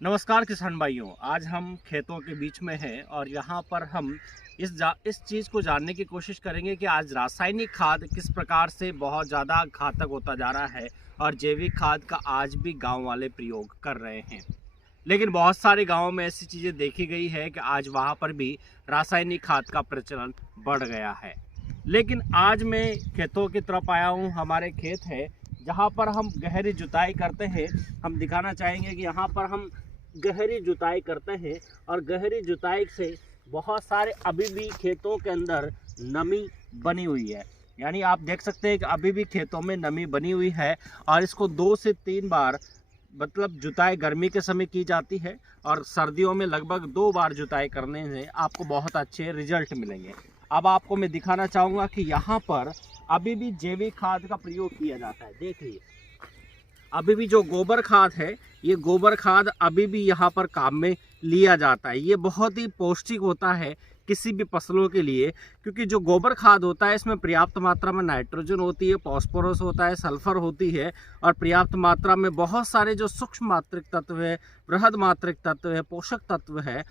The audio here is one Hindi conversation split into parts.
नमस्कार किसान भाइयों। आज हम खेतों के बीच में हैं और यहाँ पर हम इस चीज़ को जानने की कोशिश करेंगे कि आज रासायनिक खाद किस प्रकार से बहुत ज़्यादा घातक होता जा रहा है और जैविक खाद का आज भी गांव वाले प्रयोग कर रहे हैं। लेकिन बहुत सारे गांवों में ऐसी चीज़ें देखी गई है कि आज वहाँ पर भी रासायनिक खाद का प्रचलन बढ़ गया है। लेकिन आज मैं खेतों की तरफ आया हूँ। हमारे खेत है जहाँ पर हम गहरी जुताई करते हैं। हम दिखाना चाहेंगे कि यहाँ पर हम गहरी जुताई करते हैं और गहरी जुताई से बहुत सारे अभी भी खेतों के अंदर नमी बनी हुई है। यानी आप देख सकते हैं कि अभी भी खेतों में नमी बनी हुई है और इसको 2 से 3 बार मतलब जुताई गर्मी के समय की जाती है और सर्दियों में लगभग 2 बार जुताई करने से आपको बहुत अच्छे रिजल्ट मिलेंगे। अब आपको मैं दिखाना चाहूँगा कि यहाँ पर अभी भी जैविक खाद का प्रयोग किया जाता है। देखिए अभी भी जो गोबर खाद है, ये गोबर खाद अभी भी यहाँ पर काम में लिया जाता है। ये बहुत ही पौष्टिक होता है किसी भी फसलों के लिए, क्योंकि जो गोबर खाद होता है इसमें पर्याप्त मात्रा में नाइट्रोजन होती है, फास्फोरस होता है, सल्फर होती है और पर्याप्त मात्रा में बहुत सारे जो सूक्ष्म मात्रिक तत्व है, बृहद मात्रिक तत्व है, पोषक तत्व है,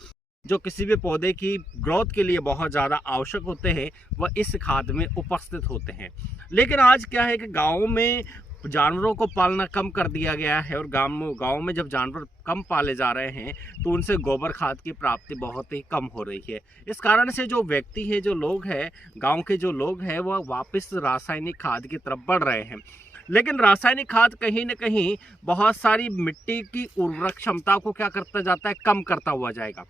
जो किसी भी पौधे की ग्रोथ के लिए बहुत ज़्यादा आवश्यक होते हैं, वह इस खाद में उपस्थित होते हैं। लेकिन आज क्या है कि गाँव में जानवरों को पालना कम कर दिया गया है और गांव में जब जानवर कम पाले जा रहे हैं तो उनसे गोबर खाद की प्राप्ति बहुत ही कम हो रही है। इस कारण से जो व्यक्ति है, जो लोग हैं, गांव के जो लोग हैं, वह वापस रासायनिक खाद की तरफ बढ़ रहे हैं। लेकिन रासायनिक खाद कहीं न कहीं बहुत सारी मिट्टी की उर्वरक क्षमता को क्या करता जाता है, कम करता हुआ जाएगा।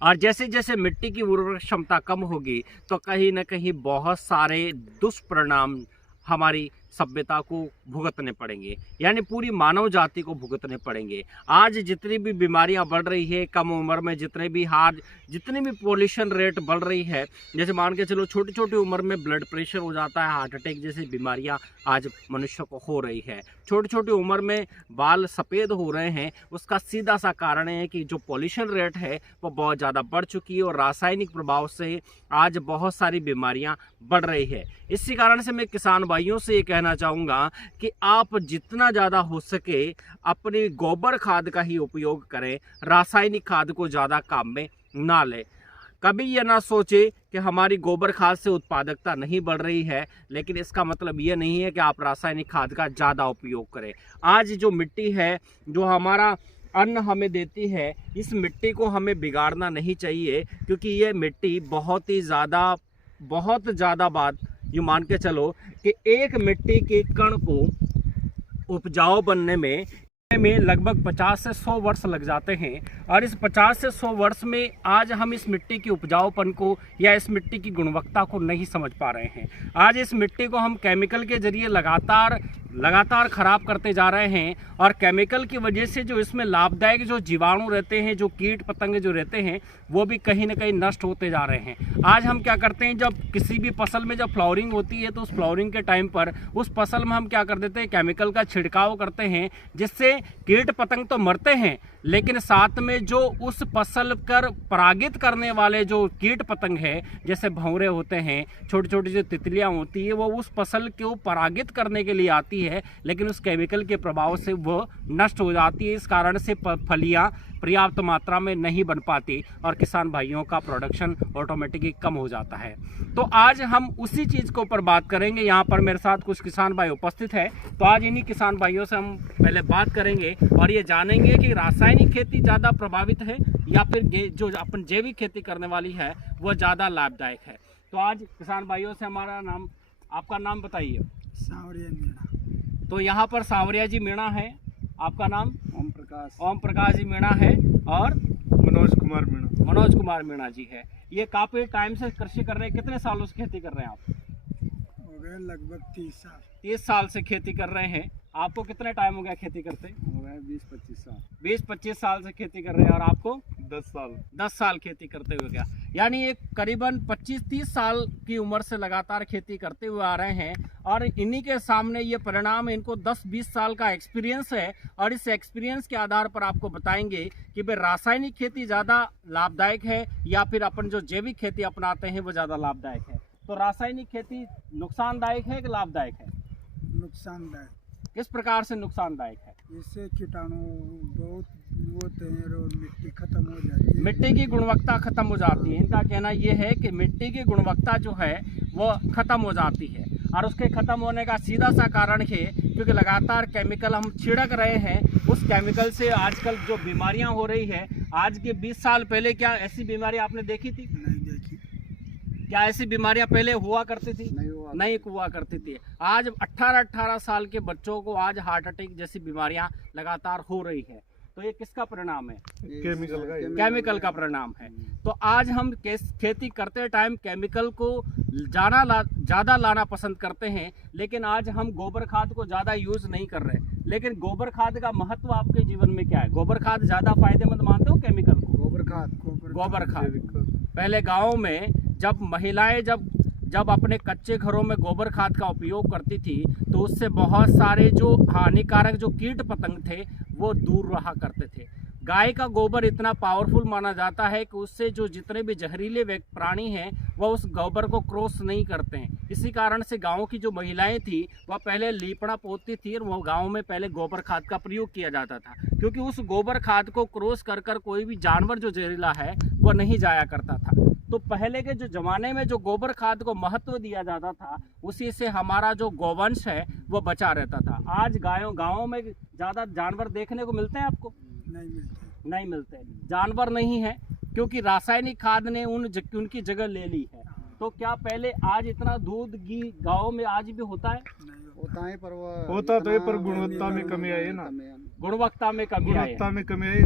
और जैसे जैसे मिट्टी की उर्वरक क्षमता कम होगी तो कहीं न कहीं बहुत सारे दुष्परिणाम हमारी सभ्यता को भुगतने पड़ेंगे, यानी पूरी मानव जाति को भुगतने पड़ेंगे। आज जितनी भी बीमारियां बढ़ रही है, कम उम्र में जितनी भी पॉल्यूशन रेट बढ़ रही है, जैसे मान के चलो छोटी छोटी उम्र में ब्लड प्रेशर हो जाता है, हार्ट अटैक जैसी बीमारियां आज मनुष्य को हो रही है। छोटी छोटी उम्र में बाल सफ़ेद हो रहे हैं, उसका सीधा सा कारण है कि जो पॉल्यूशन रेट है वो बहुत ज़्यादा बढ़ चुकी है और रासायनिक प्रभाव से आज बहुत सारी बीमारियां बढ़ रही है। इसी कारण से मैं किसान भाइयों से ये कहना चाहूँगा कि आप जितना ज़्यादा हो सके अपनी गोबर खाद का ही उपयोग करें, रासायनिक खाद को ज़्यादा काम में ना लें। कभी ये ना सोचे कि हमारी गोबर खाद से उत्पादकता नहीं बढ़ रही है, लेकिन इसका मतलब ये नहीं है कि आप रासायनिक खाद का ज़्यादा उपयोग करें। आज जो मिट्टी है, जो हमारा अन्न हमें देती है, इस मिट्टी को हमें बिगाड़ना नहीं चाहिए, क्योंकि ये मिट्टी बहुत ज़्यादा बात यूँ मान के चलो कि एक मिट्टी के कण को उपजाऊ बनने में लगभग 50 से 100 वर्ष लग जाते हैं और इस 50 से 100 वर्ष में आज हम इस मिट्टी की उपजाऊपन को या इस मिट्टी की गुणवत्ता को नहीं समझ पा रहे हैं। आज इस मिट्टी को हम केमिकल के जरिए लगातार ख़राब करते जा रहे हैं और केमिकल की वजह से जो इसमें लाभदायक जो जीवाणु रहते हैं, जो कीट पतंगे जो रहते हैं, वो भी कहीं ना कहीं नष्ट होते जा रहे हैं। आज हम क्या करते हैं, जब किसी भी फसल में जब फ्लावरिंग होती है तो उस फ्लावरिंग के टाइम पर उस फसल में हम क्या कर देते हैं, केमिकल का छिड़काव करते हैं, जिससे कीट पतंग तो मरते हैं, लेकिन साथ में जो उस फसल कर परागित करने वाले जो कीट पतंग है, जैसे भंवरे होते हैं, छोटी छोटी जो तितलियां होती है, वो उस फसल को परागित करने के लिए आती है, लेकिन उस केमिकल के प्रभाव से वो नष्ट हो जाती है। इस कारण से फलियां पर्याप्त मात्रा में नहीं बन पाती और किसान भाइयों का प्रोडक्शन ऑटोमेटिकली कम हो जाता है। तो आज हम उसी चीज़ के ऊपर बात करेंगे। यहाँ पर मेरे साथ कुछ किसान भाई उपस्थित है, तो आज इन्हीं किसान भाइयों से हम पहले बात करेंगे और ये जानेंगे कि रासायनिक खेती ज़्यादा प्रभावित है या फिर जो अपन जैविक खेती करने वाली है वो ज़्यादा लाभदायक है। तो आज किसान भाइयों से आपका नाम बताइए। सावरिया मीणा। तो यहाँ पर सावरिया जी मीणा है, आपका नाम? ओम प्रकाश जी मीणा है और मनोज कुमार मीणा जी है। ये काफ़ी टाइम से कृषि कर रहे हैं। कितने सालों से खेती कर रहे हैं आप? हो गए लगभग 30 साल। 30 साल से खेती कर रहे हैं। आपको कितना टाइम हो गया खेती करते? हो गए 20-25 साल। 20-25 साल से खेती कर रहे हैं। और आपको? 10 साल। 10 साल खेती करते हुए गया, यानी एक करीबन 25-30 साल की उम्र से लगातार खेती करते हुए आ रहे हैं और इन्हीं के सामने ये परिणाम, इनको 10-20 साल का एक्सपीरियंस है और इस एक्सपीरियंस के आधार पर आपको बताएंगे कि भाई रासायनिक खेती ज़्यादा लाभदायक है या फिर अपन जो जैविक खेती अपनाते हैं वो ज़्यादा लाभदायक है। तो रासायनिक खेती नुकसानदायक है कि लाभदायक है? नुकसानदायक। किस प्रकार से नुकसानदायक है? इससे कीटाणु बहुत होते हैं और मिट्टी खत्म हो जाती है। मिट्टी की गुणवत्ता खत्म हो जाती है। इनका कहना ये है कि मिट्टी की गुणवत्ता जो है वो खत्म हो जाती है, और उसके खत्म होने का सीधा सा कारण है क्योंकि लगातार केमिकल हम छिड़क रहे हैं। उस केमिकल से आजकल जो बीमारियां हो रही है, आज के 20 साल पहले क्या ऐसी बीमारी आपने देखी थी? नहीं देखी। क्या ऐसी बीमारियां पहले हुआ करती थी? नहीं हुआ करती थी। आज 18 साल के बच्चों को आज हार्ट अटैक जैसी बीमारियां लगातार हो रही है। तो ये किसका परिणाम है? केमिकल का परिणाम है। तो आज हम खेती करते टाइम केमिकल को ज़्यादा लाना पसंद करते हैं, लेकिन आज हम गोबर खाद को ज़्यादा यूज़ नहीं कर रहे। लेकिन गोबर खाद का महत्व आपके जीवन में क्या है? गोबर खाद ज़्यादा फायदेमंद मानते हो केमिकल को? गोबर खाद पहले गाँव में जब महिलाएं जब अपने कच्चे घरों में गोबर खाद का उपयोग करती थी तो उससे बहुत सारे जो हानिकारक जो कीट पतंग थे वो दूर रहा करते थे। गाय का गोबर इतना पावरफुल माना जाता है कि उससे जो जितने भी जहरीले प्राणी हैं वह उस गोबर को क्रॉस नहीं करते हैं। इसी कारण से गाँव की जो महिलाएं थी वह पहले लीपना पोतती थी और वह गाँव में पहले गोबर खाद का प्रयोग किया जाता था, क्योंकि उस गोबर खाद को क्रॉस कर कोई भी जानवर जो जहरीला है वह नहीं जाया करता था। तो पहले के जो ज़माने में जो गोबर खाद को महत्व दिया जाता था, उसी से हमारा जो गौवंश है वो बचा रहता था। आज गाँव में ज़्यादा जानवर देखने को मिलते हैं आपको? नहीं मिलते। जानवर नहीं है क्योंकि रासायनिक खाद ने उनकी जगह ले ली है। तो क्या पहले आज इतना दूध घी गाँव में आज भी होता है? होता तो है, पर गुणवत्ता में कमी आई है ना। गुणवत्ता में कमी आई,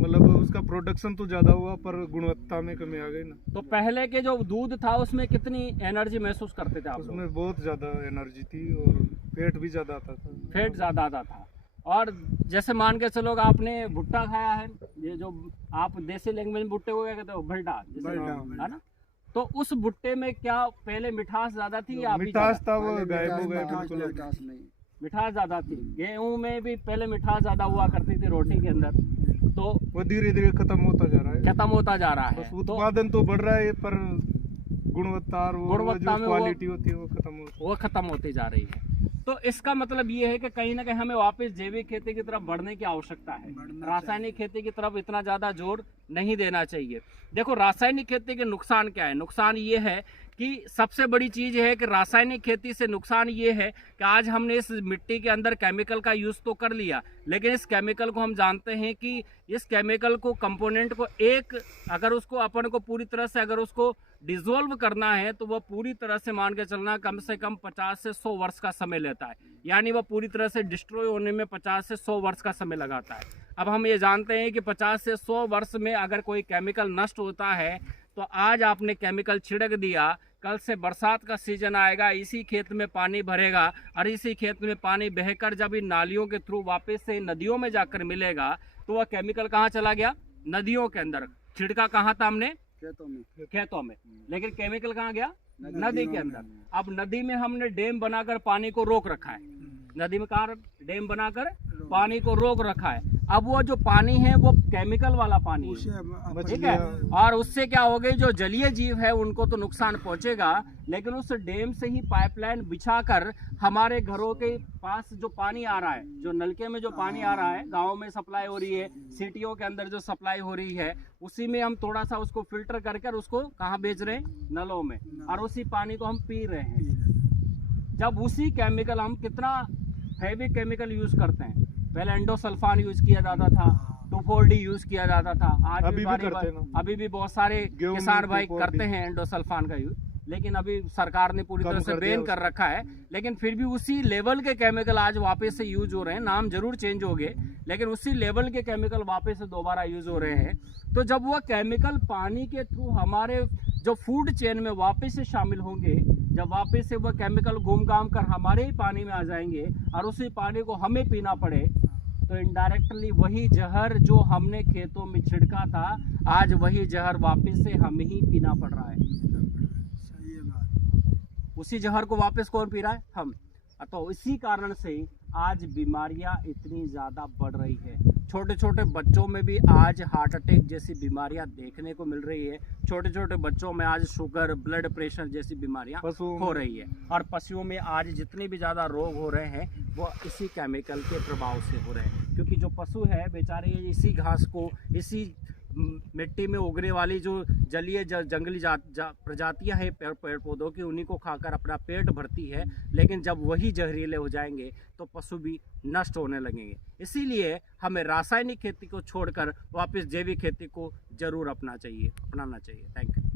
मतलब उसका प्रोडक्शन तो ज्यादा हुआ पर गुणवत्ता में कमी आ गई ना। तो पहले के जो दूध था उसमें कितनी एनर्जी महसूस करते थे आप? उसमें बहुत ज्यादा एनर्जी थी और फैट भी ज्यादा आता था। फैट ज्यादा आता था। और जैसे मान के चलो आपने भुट्टा खाया है, ये जो आप देसी लैंग्वेज में भुट्टे को क्या कहते हो? भल्टा, है ना? तो उस भुट्टे में क्या पहले मिठास ज्यादा थी या मिठास था? वो गायब हो गया बिल्कुल। मिठास ज्यादा थी। गेहूं में भी पहले मिठास ज्यादा हुआ करती थी रोटी के अंदर, तो वो धीरे धीरे खत्म होता जा रहा है। उत्पादन तो बढ़ रहा है पर गुणवत्ता में क्वालिटी होती है वो खत्म होती जा रही है। तो इसका मतलब ये है कि कहीं ना कहीं हमें वापस जैविक खेती की तरफ बढ़ने की आवश्यकता है। रासायनिक खेती की तरफ इतना ज़्यादा जोर नहीं देना चाहिए। देखो रासायनिक खेती के नुकसान क्या है? नुकसान ये है कि सबसे बड़ी चीज़ है कि रासायनिक खेती से नुकसान ये है कि आज हमने इस मिट्टी के अंदर केमिकल का यूज़ तो कर लिया, लेकिन इस केमिकल को हम जानते हैं कि इस केमिकल को कंपोनेंट को अगर उसको अपन को पूरी तरह से अगर उसको डिसॉल्व करना है तो वह पूरी तरह से मान के चलना कम से कम 50 से 100 वर्ष का समय लेता है। यानी वह पूरी तरह से डिस्ट्रॉय होने में 50 से 100 वर्ष का समय लगाता है। अब हम ये जानते हैं कि 50 से 100 वर्ष में अगर कोई केमिकल नष्ट होता है तो आज आपने केमिकल छिड़क दिया, कल से बरसात का सीजन आएगा, इसी खेत में पानी भरेगा और इसी खेत में पानी बहकर जब इन नालियों के थ्रू वापस से नदियों में जाकर मिलेगा तो वह केमिकल कहाँ चला गया? नदियों के अंदर। छिड़का कहाँ था हमने? खेतों में। लेकिन केमिकल कहाँ गया? नदी के अंदर। अब नदी में हमने डैम बनाकर पानी को रोक रखा है। नदी में कहाँ डैम बनाकर पानी को रोक रखा है। अब वो जो पानी है वो केमिकल वाला पानी है, ठीक है। और उससे क्या हो गई, जो जलीय जीव है उनको तो नुकसान पहुंचेगा, लेकिन उस डैम से ही पाइपलाइन बिछाकर हमारे घरों के पास जो पानी आ रहा है, जो नलके में जो पानी आ रहा है, गाँव में सप्लाई हो रही है, सिटियों के अंदर जो सप्लाई हो रही है, उसी में हम थोड़ा सा उसको फिल्टर करके उसको कहाँ भेज रहे हैं? नलों में, और उसी पानी को हम पी रहे हैं। जब उसी केमिकल हम कितना हैवी केमिकल यूज करते हैं, पहले एंडोसल्फान यूज किया जाता था, 2,4-D यूज किया जाता था, आज अभी भी बहुत सारे किसान भाई करते हैं एंडोसल्फान का यूज, लेकिन अभी सरकार ने पूरी तरह से बैन कर रखा है। लेकिन फिर भी उसी लेवल के केमिकल आज वापस से यूज हो रहे हैं। नाम जरूर चेंज हो गए, लेकिन उसी लेवल के केमिकल वापस से दोबारा यूज हो रहे हैं। तो जब वह केमिकल पानी के थ्रू हमारे जो फूड चेन में वापस से शामिल होंगे, जब वापस से वह केमिकल घूम घाम कर हमारे ही पानी में आ जाएंगे और उसी पानी को हमें पीना पड़े, तो इनडायरेक्टली वही जहर जो हमने खेतों में छिड़का था, आज वही जहर वापस से हमें ही पीना पड़ रहा है। उसी जहर को वापस कौन पी रहा है? हम। तो इसी कारण से आज बीमारियां इतनी ज़्यादा बढ़ रही है। छोटे छोटे बच्चों में भी आज हार्ट अटैक जैसी बीमारियां देखने को मिल रही है। छोटे छोटे बच्चों में आज शुगर, ब्लड प्रेशर जैसी बीमारियां हो रही है। और पशुओं में आज जितने भी ज़्यादा रोग हो रहे हैं वो इसी केमिकल के प्रभाव से हो रहे हैं। क्योंकि जो पशु है बेचारे इसी घास को, इसी मिट्टी में उगने वाली जो जलीय जंगली प्रजातियां हैं पेड़ पौधों की, उन्हीं को खाकर अपना पेट भरती है। लेकिन जब वही जहरीले हो जाएंगे तो पशु भी नष्ट होने लगेंगे। इसीलिए हमें रासायनिक खेती को छोड़कर वापस जैविक खेती को जरूर अपनाना चाहिए। Thank you.